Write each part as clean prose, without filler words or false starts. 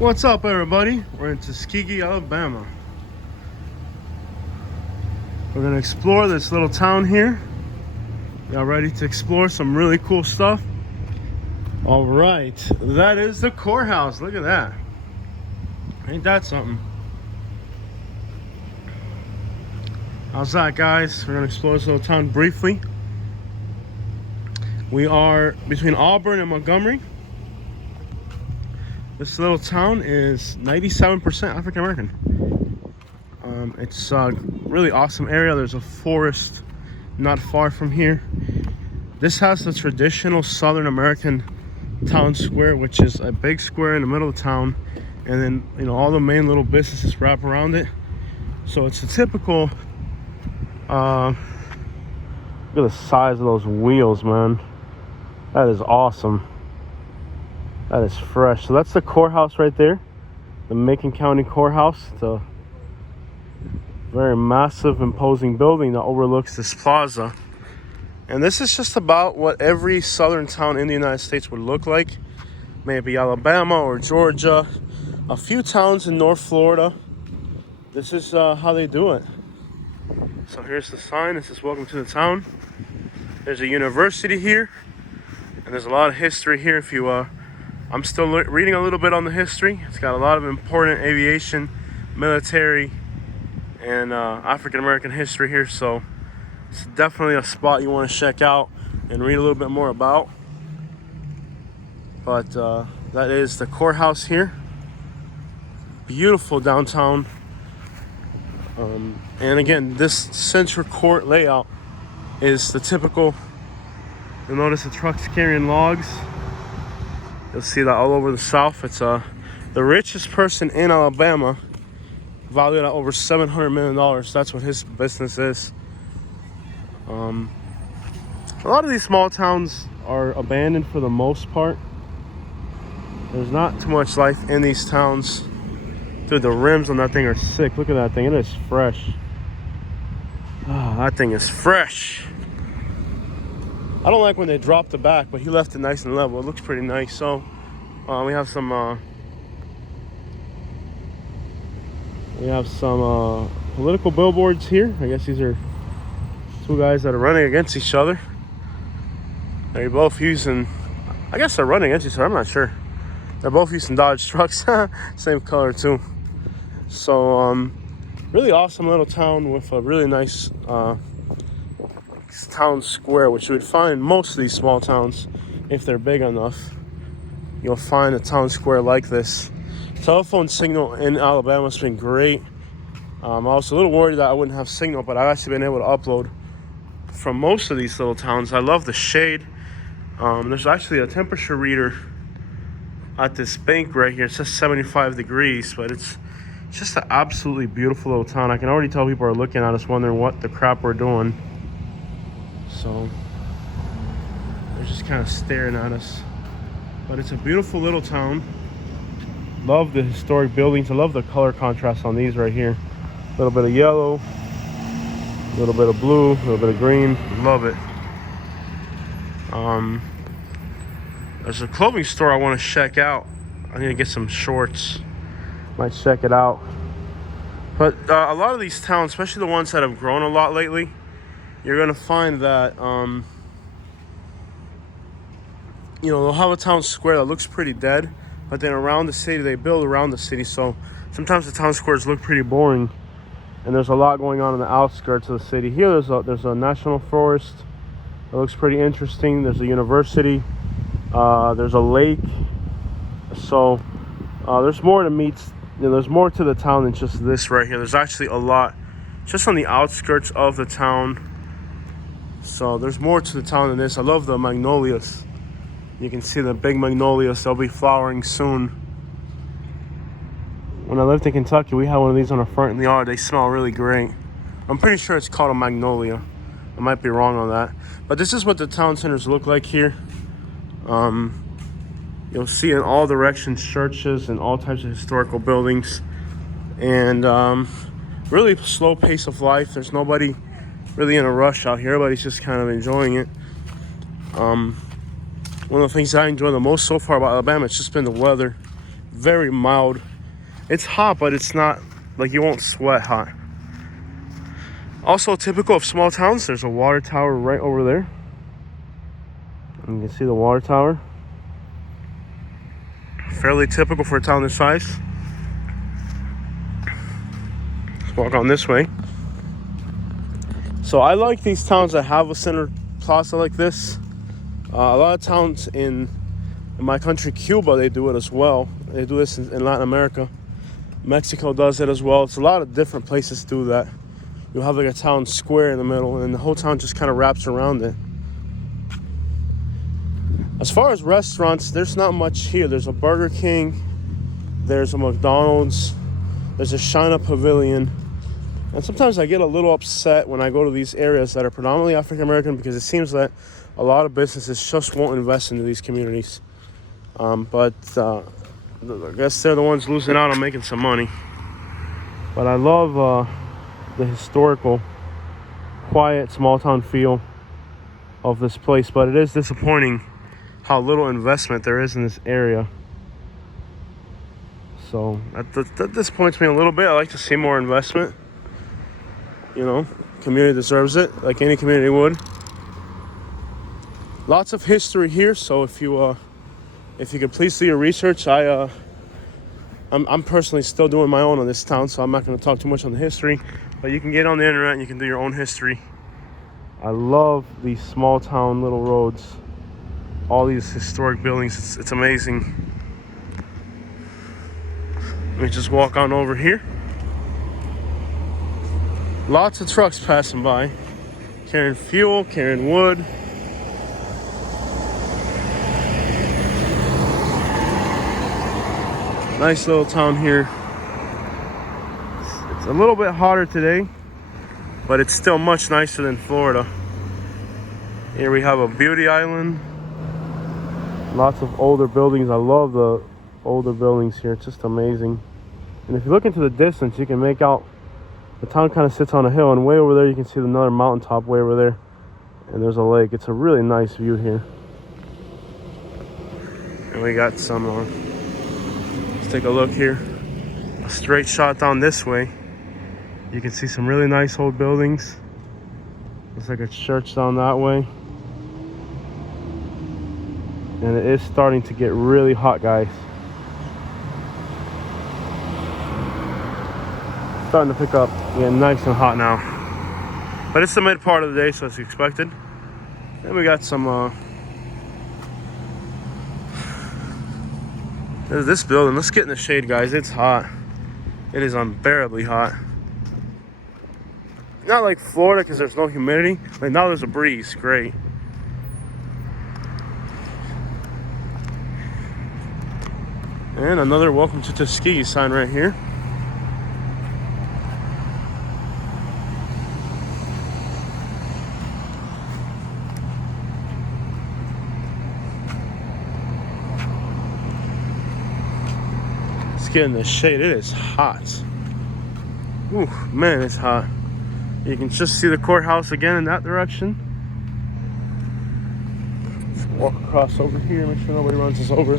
What's up, everybody? We're in Tuskegee, Alabama. We're gonna explore this little town here. Y'all ready to explore some really cool stuff? All right, that is the courthouse. Look at that. Ain't that something? How's that, guys? We're gonna explore this little town briefly. We are between Auburn and Montgomery. This little town is 97% African American. It's a really awesome area. There's a forest not far from here. This has the traditional Southern American town square, which is a big square in the middle of town, and then all the main little businesses wrap around it. So it's a typical. Look at the size of those wheels, man. That is awesome. That is fresh. So that's the courthouse right there, the Macon County Courthouse. It's a very massive, imposing building that overlooks this plaza. And this is just about what every southern town in the United States would look like. Maybe Alabama or Georgia, a few towns in North Florida. This is how they do it. So here's the sign. This is welcome to the town. There's a university here, and there's a lot of history here. If you I'm still reading a little bit on the history. It's got a lot of important aviation, military, and African-American history here. So it's definitely a spot you want to check out and read a little bit more about. But that is the courthouse here. Beautiful downtown. And again, this central court layout is the typical. You'll notice the trucks carrying logs. You'll see that all over the South. It's the richest person in Alabama, valued at over $700 million. That's what his business is. A lot of these small towns are abandoned for the most part. There's not too much life in these towns. Dude, the rims on that thing are sick. Look at that thing. It is fresh. Oh, that thing is fresh. I don't like when they drop the back, but he left it nice and level. It looks pretty nice. So we have some political billboards here. I guess these are two guys that are running against each other. They're both using, I guess they're running against each other. I'm not sure. They're both using Dodge trucks. Same color too. So really awesome little town with a really nice town square, which you would find in most of these small towns. If they're big enough, you'll find a town square like this. Telephone signal in Alabama has been great. I was a little worried that I wouldn't have signal, but I've actually been able to upload from most of these little towns. I love the shade. There's actually a temperature reader at this bank right here. It says 75 degrees, but it's just an absolutely beautiful little town. I can already tell people are looking at us wondering what the crap we're doing. So they're just kind of staring at us. But it's a beautiful little town. Love the historic buildings. I love the color contrast on these right here. A little bit of yellow, a little bit of blue, a little bit of green. Love it. There's a clothing store I want to check out. I need to get some shorts. Might check it out. But a lot of these towns, especially the ones that have grown a lot lately, you're gonna find that they'll have a town square that looks pretty dead, but then around the city they build around the city. So sometimes the town squares look pretty boring, and there's a lot going on in the outskirts of the city. Here there's a national forest. It looks pretty interesting. There's a university. There's a lake. So there's more to meet. There's more to the town than just this right here. There's actually a lot just on the outskirts of the town. So there's more to the town than this. I love the magnolias. You can see the big magnolias. They'll be flowering soon. When I lived in Kentucky, we had one of these on our front yard. They smell really great. I'm pretty sure it's called a magnolia. I might be wrong on that. But this is what the town centers look like here. You'll see in all directions churches and all types of historical buildings. And really slow pace of life. There's nobody really in a rush out here. Everybody's just kind of enjoying it. One of the things I enjoy the most so far about Alabama, it's just been the weather. very mild. It's hot, but it's not like you won't sweat hot. Also typical of small towns, there's a water tower right over there. And you can see the water tower. Fairly typical for a town this size. Let's walk on this way. So I like these towns that have a center plaza like this. A lot of towns in my country, Cuba, they do it as well. They do this in Latin America. Mexico does it as well. It's a lot of different places do that. You'll have like a town square in the middle, and the whole town just kind of wraps around it. As far as restaurants, there's not much here. There's a Burger King, there's a McDonald's, there's a China Pavilion. And sometimes I get a little upset when I go to these areas that are predominantly African American, because it seems that a lot of businesses just won't invest into these communities. But I guess they're the ones losing out on making some money. But I love the historical, quiet, small town feel of this place. But it is disappointing how little investment there is in this area. So that disappoints me a little bit. I like to see more investment. You know, community deserves it, like any community would. Lots of history here, so if you could please do your research. I'm personally still doing my own on this town, so I'm not going to talk too much on the history, but you can get on the internet and you can do your own history. I love these small town little roads, all these historic buildings. It's amazing. Let me just walk on over here. Lots of trucks passing by, carrying fuel, carrying wood. Nice little town here. It's a little bit hotter today, but it's still much nicer than Florida. Here we have a beauty island. Lots of older buildings. I love the older buildings here. It's just amazing. And if you look into the distance, you can make out the town kind of sits on a hill, and way over there you can see another mountaintop way over there. And there's a lake. It's a really nice view here. And we got some, let's take a look here. A straight shot down this way. You can see some really nice old buildings. Looks like a church down that way. And it is starting to get really hot, guys. Starting to pick up, getting nice and hot now. But it's the mid part of the day, so it's expected. Then we got some, there's this building. Let's get in the shade, guys. It's hot. It is unbearably hot. Not like Florida, because there's no humidity. Like now there's a breeze, great. And another welcome to Tuskegee sign right here. Get in the shade. It is hot. Ooh, man, it's hot. You can just see the courthouse again in that direction. Let's walk across over here, make sure nobody runs us over.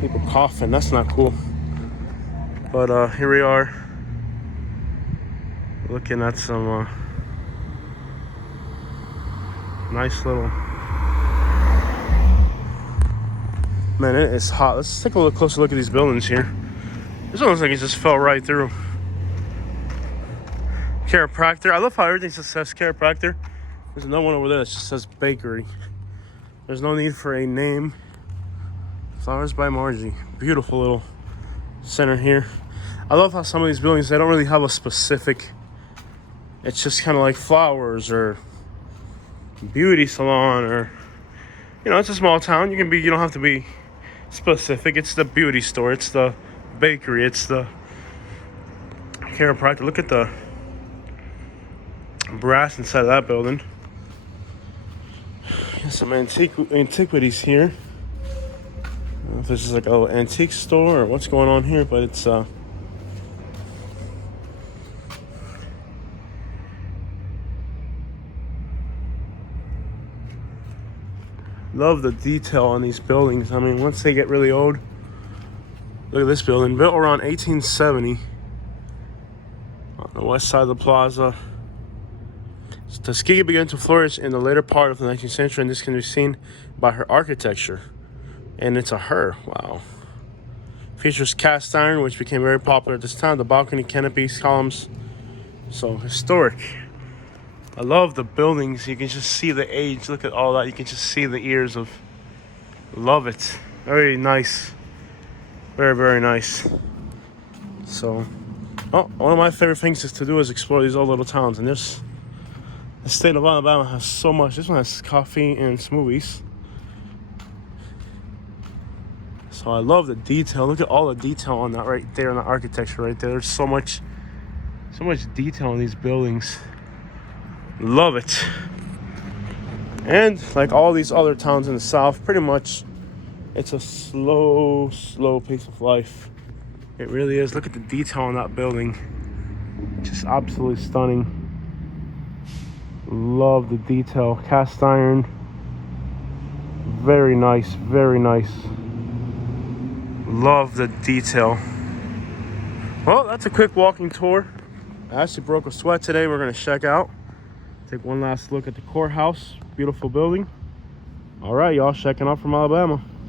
People coughing, that's not cool. But here we are, looking at some nice little, man, it is hot. Let's take a little closer look at these buildings here. This one looks like it just fell right through. Chiropractor. I love how everything just says chiropractor. There's another one over there that just says bakery. There's no need for a name. Flowers by Margie. Beautiful little center here. I love how some of these buildings, they don't really have a specific, it's just kind of like flowers or beauty salon, or you know, it's a small town. You don't have to be specific. It's the beauty store, it's the bakery, it's the chiropractor. Look at the brass inside of that building. Got some antiquities here. I don't know if this is like a little antique store or what's going on here, but it's Love the detail on these buildings. I mean, once they get really old, look at this building, built around 1870 on the west side of the plaza. Tuskegee began to flourish in the later part of the 19th century, and this can be seen by her architecture. And it's a her, wow. Features cast iron, which became very popular at this time. The balcony, canopies, columns, so historic. I love the buildings. You can just see the age. Look at all that. You can just see the years of. Love it. Very nice. Very, very nice. So, one of my favorite things is to do is explore these old little towns. And the state of Alabama has so much. This one has coffee and smoothies. So I love the detail. Look at all the detail on that right there, on the architecture right there. There's so much detail in these buildings. Love it. And like all these other towns in the South, pretty much it's a slow pace of life. It really is. Look at the detail on that building. Just absolutely stunning. Love the detail. Cast iron. Very nice, very nice. Love the detail. Well, that's a quick walking tour. I actually broke a sweat today. We're gonna check out. Take one last look at the courthouse. Beautiful building. All right, y'all, checking out from Alabama.